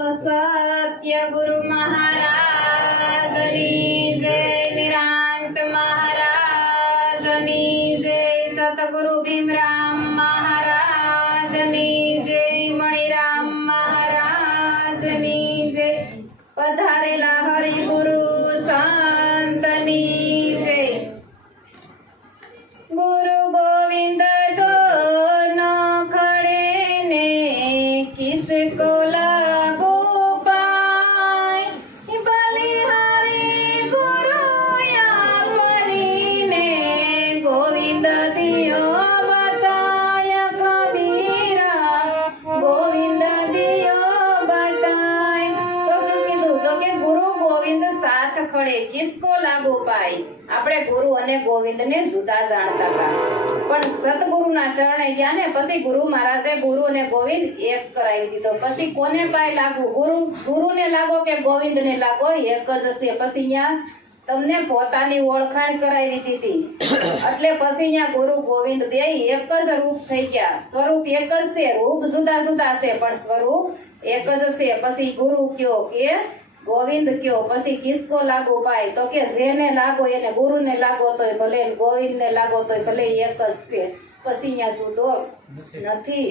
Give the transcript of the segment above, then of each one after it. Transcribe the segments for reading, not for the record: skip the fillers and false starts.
सत्य गुरु महाराज जय, निरांत महाराज जय, सतगुरु भीमराम महाराज जय, मणिराम महाराज जय, पधारेला हरिगुरु संतनी जय। गुरु गोविंद दोनों खड़े ने किसको लागू पाए, बलिहारी गुरु या परी ने गोविंद दियो बताय कबीरा, गोविंद दियो बताय। तो શું કીધું તો કે ગુરુ ગોવિંદ સાથ ખડે કિસકો લાગુ પાય। આપણે ગુરુ અને ગોવિંદ ને જુદા જાણતા હતા, પણ સતગુરુના શરણે ગયા ને પછી ગુરુ મહારાજે ગુરુ અને ગોવિંદ એક કરાવી દીધો। પછી કોને પાય લાગુ, ગુરુને લાગો કે ગોવિંદને લાગો એક જ છે। પછી અહીંયા તમને પોતાની ઓળખાણ કરાવી દીધી, એટલે પછી અહીંયા ગુરુ ગોવિંદ બે એક જ રૂપ થઈ ગયા। સ્વરૂપ એક જ છે, રૂપ જુદા જુદા છે પણ સ્વરૂપ એક જ છે। પછી ગુરુ કયો કે ગોવિંદ કયો, પછી કિસકો લાગુ પાય તો કે જેને લાગો એને, ગુરુને લાગો તોય ભલે, ગોવિંદને લાગો તોય ભલે, એક જ છે। પછી અહીંયા જુદો નથી।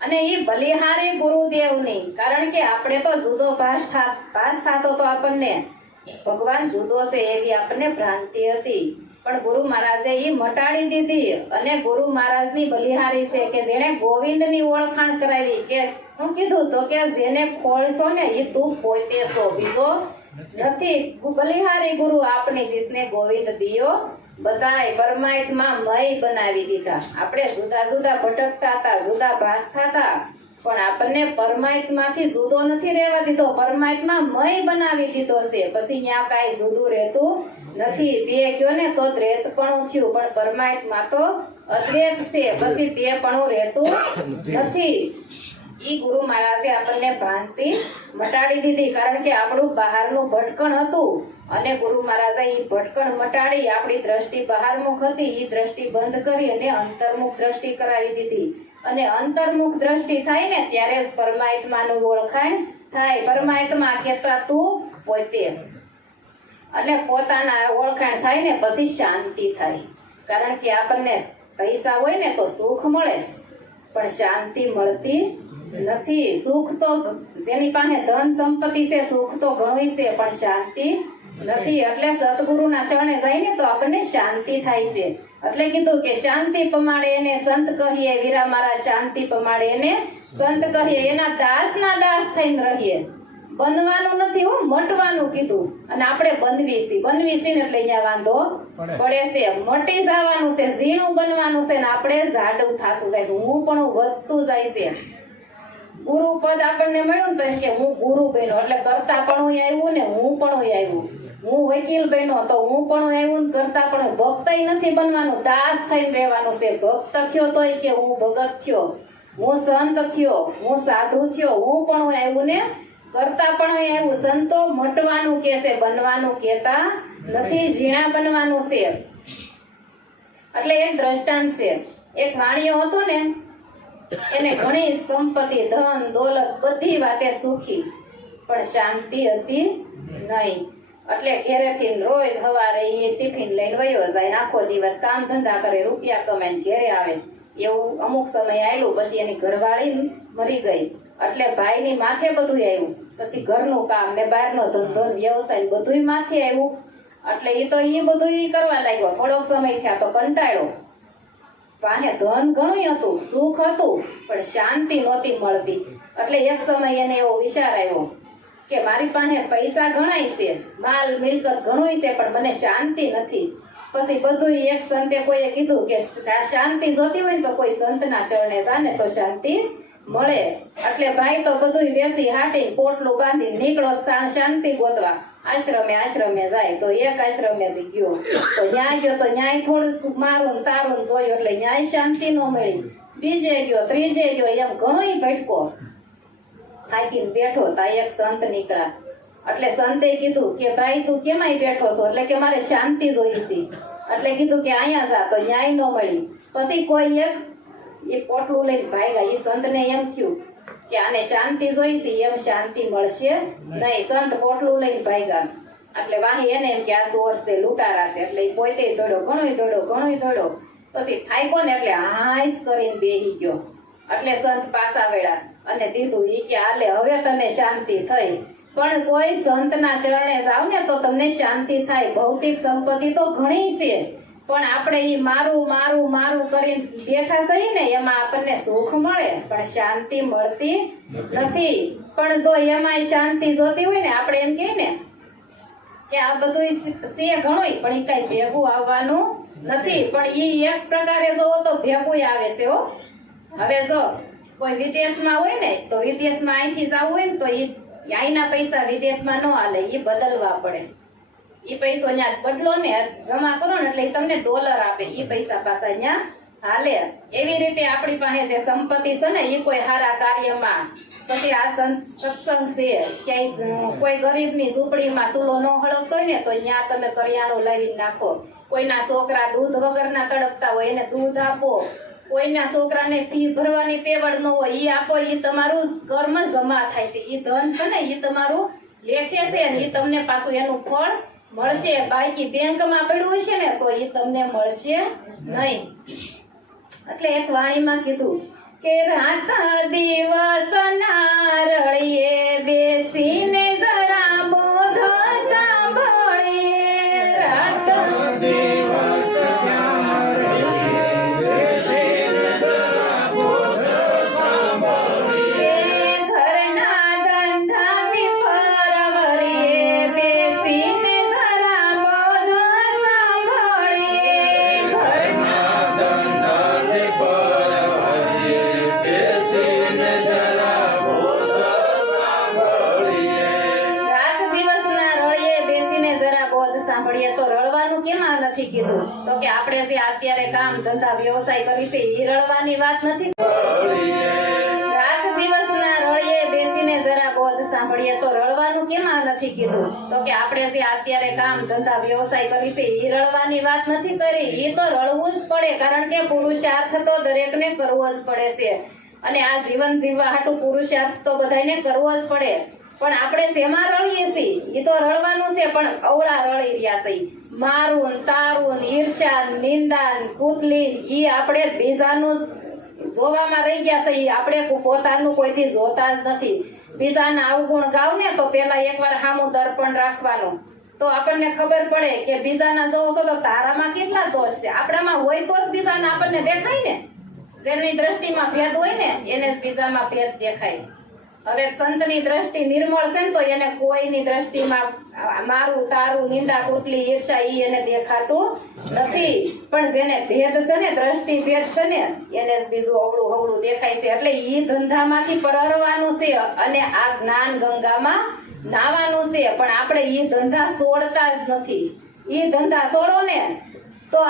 અને એ બલિહારી ગુરુદેવની, કારણ કે આપણે તો જુદો ભાસ થતો તો આપણને ભગવાન જુદો છે એવી આપણને ભ્રાંતિ હતી, પણ ગુરુ મહારાજે એ મટાડી દીધી અને ગુરુ મહારાજની બલિહારી છે કે જેને ગોવિંદની ઓળખાણ કરાવી। કે શું કીધું તો કે જેને ખોળશો ને એ તું પોતે છો, બીજો નથી। બલિહારી ગુરુ આપની જીસને ગોવિંદ દિયો બધાય પરમાત્મા મય બનાવી દીધા। આપણે જુદા જુદા ભટકતા હતા, જુદા ભાસતા હતા, પણ આપણને પરમાત્માથી જુદો નથી રહેવા દીધો, પરમાત્મા મય બનાવી દીધો છે। પછી અહીંયા કાંઈ જુદું રહેતું નથી। બે કયો ને તો દ્વૈતપણું થયું, પણ પરમાત્મા તો અદ્વૈત છે, પછી બેપણું રહેતું નથી। ઈ ગુરુ મહારાજે આપણને ભ્રાંતિ મટાડી દીધી, કારણ કે આપણું બહારનું ભટકણ હતું અને ગુરુ મહારાજે ઈ ભટકણ મટાડી આપણી દ્રષ્ટિ બહારમુખ હતી, ઈ દ્રષ્ટિ બંધ કરી અને અંતર્મુખ દ્રષ્ટિ કરાવી દીધી। અને અંતર્મુખ દ્રષ્ટિ થાય ને ત્યારે જ પરમાત્માનું ઓળખાણ થાય। પરમાત્મા કહેતા તું પોતે, એટલે પોતાના ઓળખાણ થાય ને પછી શાંતિ થાય। કારણ કે આપણને પૈસા હોય ને તો સુખ મળે, પણ શાંતિ મળતી નથી। સુખ તો જેની પાસે ધન સંપત્તિ છે, સુખ તો ઘણું છે, પણ શાંતિ નથી। એટલે સતગુરુના શરણે જાય ને તો આપણને શાંતિ થાય છે। એટલે કીધું કે શાંતિ પમાડે એને સંત કહીએ, વીરા મારા શાંતિ પમાડે એને સંત કહીએ। એના દાસના દાસ થઈને રહીએ, બનવાનું નથી હો, મટવાનું કીધું। અને આપણે બનવીસી ને એટલે અહીંયા વાંધો પડે છે, મટી જવાનું છે, ઝીણું બનવાનું છે ને આપણે જાડું થતું જાય છે, હું પણ વધતું જાય છે। ગુરુ પદ આપણને મળ્યું તો એમ કે હું ગુરુ બન્યો એટલે કરતા પણ આવ્યું ને હું પણ આવ્યું, હું વકીલ બન્યો તો હું પણ આવ્યું, કરતા પણ ભક્ત નથી બનવાનું, દાસ થઈને રહેવાનું છે। ભક્ત થયો તોય કે હું ભગત થયો, હું સંત થયો, હું સાધુ થયો, હું પણ આવ્યું ને કરતા પણ આવ્યું। સંતો મટવાનું કે છે, બનવાનું કેતા નથી, ઝીણા બનવાનું છે। એટલે એક દ્રષ્ટાંત છે, એક વાણિયો હતો ને, એને ઘણી સંપત્તિ, ધન દોલત બધી વાતે સુખી, પણ શાંતિ હતી નહીં। એટલે ઘેરેથી રોજ સવારે એ ટિફિન લઈને વયો જાય, આખો દિવસ કામ ધંધા કરે, રૂપિયા કમાઈને ઘેરે આવે। એવું અમુક સમય આવેલું, પછી એની ઘરવાળી મરી ગઈ, એટલે ભાઈની માથે બધું આવ્યું, પછી ઘરનું કામ ને બહારનો ધંધો વ્યવસાય બધું માથે આવ્યું। એટલે એ તો એ બધું કરવા લાગ્યો, થોડોક સમય થયા તો કંટાળ્યો, પાસે ધન ઘણું હતું, સુખ હતું, પણ શાંતિ નહોતી મળતી। એટલે એક સમય એને એવો વિચાર આવ્યો કે મારી પાસે પૈસા ઘણાય છે, માલ મિલકત ઘણું છે, પણ મને શાંતિ નથી। પછી બધું એક સંતે કોઈએ કીધું કે શાંતિ જોતી હોય ને તો કોઈ સંતના શરણે જા ને તો શાંતિ મળે। એટલે ભાઈ તો બધું વેસી હાટી પોટલું બાંધી નીકળો શાંતિ ગોતવા, આશ્રમે જાય। તો એક આશ્રમે ગયો તો ન્યાય ગયો, તો ન્યાય થોડું મારું તારું જોયું એટલે ન્યાય શાંતિ ન મળી। બીજે ગયો, ત્રીજે ગયો, એમ ઘણો ભટકો, થાકીને બેઠો તા એક સંત નીકળ્યા। એટલે સંતે કીધું કે ભાઈ તું કેમાય બેઠો છો, એટલે કે મારે શાંતિ જોઈ હતી। એટલે કીધું કે અહીંયા જા, તો ન્યાય ન મળી। પછી કોઈ એક એ પોટલું લઈને ભાગ્યા। એ સંતને એમ થયું કે આને શાંતિ જોઈશે એમ શાંતિ મળશે નહીં. સંત પોટલું લઈને ભાગ્યા એટલે વાહી એને એમ કે આ ચોર છે, લૂંટારા છે, એટલે ઈ પોતે દોડ્યો, ઘણોય દોડ્યો. પછી થાક્યો ને એટલે હાઈસ કરીને બેહી ગયો. એટલે સંત પાછા વળ્યા અને દીધું. ઈ કે હાલે હવે તને શાંતિ થઈ. પણ કોઈ સંતના શરણે જાવ ને તો તમને શાંતિ થાય. ભૌતિક સંપત્તિ તો ઘણી છે, પણ આપણે ઈ મારું કરીને બેઠા થઈએ ને એમાં આપણને સુખ મળે પણ શાંતિ મળતી નથી. પણ જો એમાં શાંતિ જોતી હોય ને આપણે એમ કહીએ ને કે આ બધું છે ઘણું પણ ઈ કઈ ભેગું આવવાનું નથી. પણ ઈ એક પ્રકારે જોવો તો ભેગું આવે છે હો. હવે જો કોઈ વિદેશમાં હોય ને તો વિદેશમાં અહીંથી જવું હોય ને તો ઈ અહીંના પૈસા વિદેશમાં ન હાલે, ઈ બદલવા પડે. ઈ પૈસો અહીંયા બદલો ને જમા કરો ને એટલે ઈ તમને ડોલર આપે, ઈ પૈસા પાછા અહીંયા હાલે. એવી રીતે આપણી પાસે જે સંપત્તિ છે ને ઈ કોઈ સારા કાર્યમાં, પછી આ સત્સંગ છે ક્યાંય કોઈ ગરીબની ઝૂંપડીમાં ચૂલો ન હળગતો હોય ને તો અહીંયા તમે કરિયાણું લાવી નાખો. કોઈના છોકરા દૂધ વગરના તડપતા હોય એને દૂધ આપો. કોઈના છોકરાને ફી ભરવાની તેવડ ન હોય ઈ આપો. ઈ તમારું કર્મ જમા થાય છે. ઈ ધન છે ને ઈ તમારું લેખે છે ને ઈ તમને પાછું એનું ફળ મળશે. બાકી બેંકમાં પડ્યું છે ને તો ઈ તમને મળશે નહીં. એટલે એક વાણીમાં કીધું કે રાત દિવસ ના રળીએ બેસીને જરા બોધ સાંભળીએ. રાત દિવસ સાંભળીએ તો રળવાનું કેમાં નથી કીધું? તો કે આપણે જે અત્યારે કામ ધંધા વ્યવસાય કરી છે એ રળવાની વાત નથી. રાત દિવસના રળીએ બેસીને જરા બોધ સાંભળીએ તો રળવાનું કેમાં નથી કીધું? તો કે આપણે જે અત્યારે કામ ધંધા વ્યવસાય કરી છે એ રળવાની વાત નથી કરી. એ તો રળવું જ પડે, કારણ કે પુરુષાર્થ તો દરેકને કરવો જ પડે છે. અને આ જીવન જીવવા હાટુ પુરુષાર્થ તો બધાને કરવો જ પડે. પણ આપણે શેમાં રળીએ છીએ? એ તો રળવાનું છે પણ અવળા રળી રહ્યા છે. મારું તારું ઈર્ષા નિંદા કુતલી ઈ આપણે બીજાનું જોવામાં રહી ગયા છે. આપણે પોતાનું કોઈથી જોતા જ નથી. બીજાના અવગુણ ગાવ ને તો પેલા એકવાર સામું દર્પણ રાખવાનું તો આપણને ખબર પડે કે બીજાના જોવો તો તારામાં કેટલા દોષ છે. આપણામાં હોય તો જ બીજાના આપણને દેખાય ને. જેની દ્રષ્ટિમાં ભેદ હોય ને એને જ બીજામાં ભેદ દેખાય. હવે સંતની દ્રષ્ટિ નિર્મળ છે ને તો એને કોઈની દ્રષ્ટિમાં મારું તારું નિંદા કુટલી ઈર્ષા ઈ એને દેખાતું નથી. પણ જેને ભેદ છે ને દ્રષ્ટિ ભેદ છે ને એને જ બીજું અવળું અવળું દેખાય છે. એટલે ઈ ધંધામાંથી પરરવાનું છે અને આ જ્ઞાન ગંગામાં નાવાનું છે. પણ આપણે ઈ ધંધા છોડતા જ નથી. ઈ ધંધા છોડો ને તો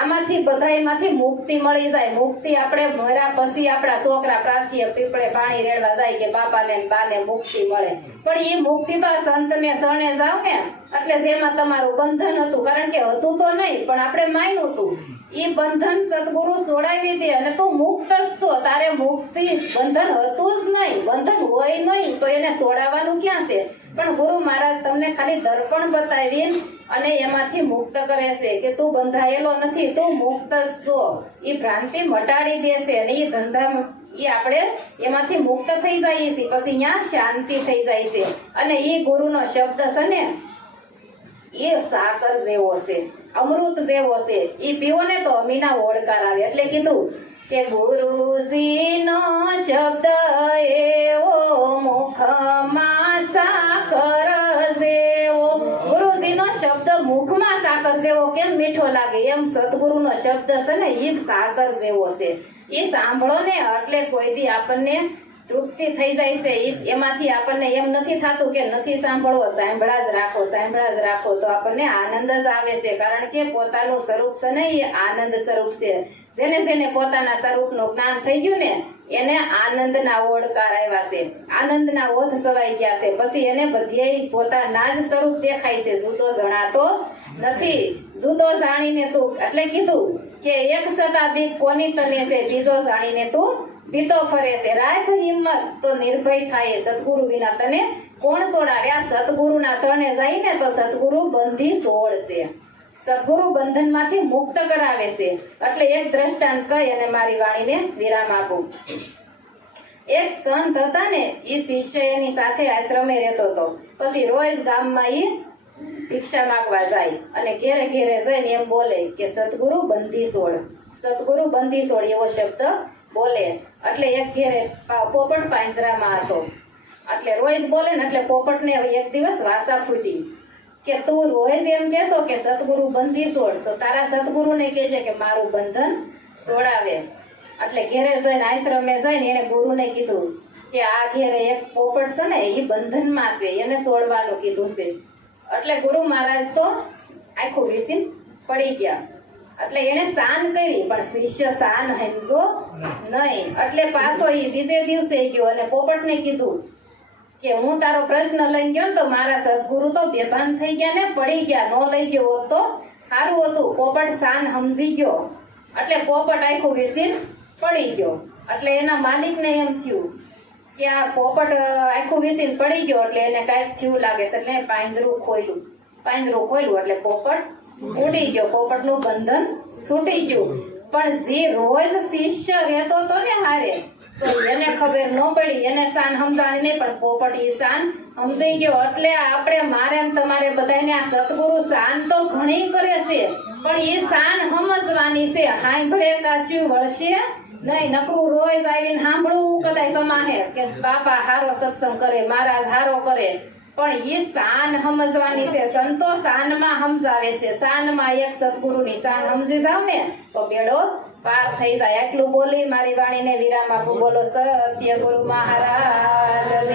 આમાંથી બધાયમાંથી મુક્તિ મળી જાય. મુક્તિ આપણે મર્યા પછી આપણા છોકરા પ્રાચીએ પીપળે પાણી રેડવા જાય કે બાપાને બાને મુક્તિ મળે. પણ એ મુક્તિ તો સંતને શરણે જાવ ને એટલે જેમાં તમારું બંધન હતું, કારણ કે હતું તો નહીં પણ આપણે માન્યું હતું. એ બંધન સદગુરુ છોડાવી દે અને તું મુક્ત જ છો. તારે મુક્તિ બંધન હતું જ નહીં, બંધન હોય નહીં તો એને છોડાવવાનું ક્યાં છે? પણ ગુરુ મહારાજ તમને ખાલી દર્પણ બતાવી અને એમાંથી મુક્ત કરે છે કે તું બંધાયેલો નથી, તું મુક્ત જ છો. એ ભ્રાંતિ મટાડી દેશે અને એ ધંધા એ આપણે એમાંથી મુક્ત થઈ જઈએ છીએ. પછી અહીંયા શાંતિ થઈ જાય છે. અને એ ગુરુનો શબ્દ છે ને એ સાકર જેવો છે, અમૃત જેવો છે. એ પીવો ને તો અમીના ઓળકાર આવે. એટલે કીધું કે ગુરુજીનો શબ્દ એવો મુખમાં સાકર જેવો. ગુરુજીનો શબ્દ મુખમાં સાકર જેવો કેમ મીઠો લાગે એમ સદગુરુનો શબ્દ છે ને એ સાકર જેવો છે. એ સાંભળો ને એટલે કોઈ દી આપણને તૃપ્તિ થઈ જાય છે. એમાંથી આપણને એમ નથી થતું કે નથી સાંભળવો, સાંભળા જ રાખો, સાંભળા જ રાખો તો આપણને આનંદ જ આવે છે. કારણ કે પોતાનું સ્વરૂપ છે ને એ આનંદ સ્વરૂપ છે. જેને જેને પોતાના સ્વરૂપનું જ્ઞાન થઈ ગયું ને એને આનંદના ઓડકાર આવ્યા છે, આનંદના ઓધ સવાઈ ગયા છે. પછી એને બધે પોતાના જ સ્વરૂપ દેખાય છે, જુદો જણાતો નથી. જુદો જાણીને તું એટલે કીધું કે એક સતા બીજ કોની તને છે, બીજો જાણીને તું પીતો ફરે છે. રાખ હિંમત તો નિર્ભય થાય, સદગુરુ વિના તને કોણ છોડાવે. આ સદગુરુના શરણે જાય ને તો સદગુરુ બંધી છોડશે, સદગુરુ બંધનમાંથી મુક્ત કરાવે છે. એટલે એક દ્રષ્ટાંત કહી અને મારી વાણીને વિરામ આપું. એક સંત હતા ને, એ શિષ્ય એની સાથે આશ્રમે રહેતો હતો. પછી રોજ ગામમાં એ ભિક્ષા માંગવા જાય અને ઘેરે ઘેરે જઈને એમ બોલે કે સદગુરુ બંધી છોડ, સદગુરુ બંધી છોડ, એવો શબ્દ બોલે. એટલે એક ઘેરે પોપટ પાંજરામાં હતો. એટલે રોજ બોલે ને એટલે પોપટને એક દિવસ વાસા ફૂટી કે તું રોજ એમ કહેતો કે સદગુરુ બંધી છોડ, તો તારા સદગુરુને કહે છે કે મારું બંધન છોડાવે. એટલે ઘેરે જઈને આશ્રમે જઈને એને ગુરુને કીધું કે આ ઘેરે એક પોપટ છે ને એ બંધનમાં છે, એને છોડવાનું કીધું છે. એટલે ગુરુ મહારાજ તો આખું વિસીન પડી ગયા. એટલે એને શાન કરી, પણ શિષ્ય શાન સમજો નહીં. એટલે પાછો એ બીજે દિવસે ગયો અને પોપટને કીધું કે હું તારો પ્રશ્ન લઈ ગયો તો મારા સદગુરુ તો બેભાન થઈ ગયા ને પડી ગયા, નો લઈ ગયો હોત તો સારું હતું. પોપટ શાન સમજી ગયો એટલે પોપટ આખું વિસીન પડી ગયો. એટલે એના માલિકને એમ થયું કે આ પોપટ આખું વિસીન પડી ગયો એટલે એને કાંઈક થયું લાગે છે. એટલે પાંજરું ખોલ્યું એટલે પોપટ ઉડી ગયો, પોપટનું બંધન છૂટી ગયું. પણ જે રોજ શિષ્ય રહેતો હતો ને હારે, તો એને ખબર ન પડી, એને શાન સમજાણી નહીં, પણ પોપટ એ શાન સમજાઈ ગયો. એટલે આપણે મારે ને તમારે બધાને આ સદગુરુ શાન તો ઘણી કરે છે, પણ એ શાન સમજવાની છે. સાંભળે કાશ્યું વળશે નહીં, નકરું રોજ આવીને સાંભળવું કદાચ સમાહે કે બાપા હારો સત્સંગ કરે, મહારાજ હારો કરે, પણ એ શાન સમજવાની છે. સંતો શાનમાં સમજાવે છે. શાનમાં એક સદગુરુની શાન સમજી જાવ ને તો બેડો પાર થઈ જાય. એટલું બોલી મારી વાણીને વિરામ આપું. બોલો સત્ય ગુરુ મહારાજ.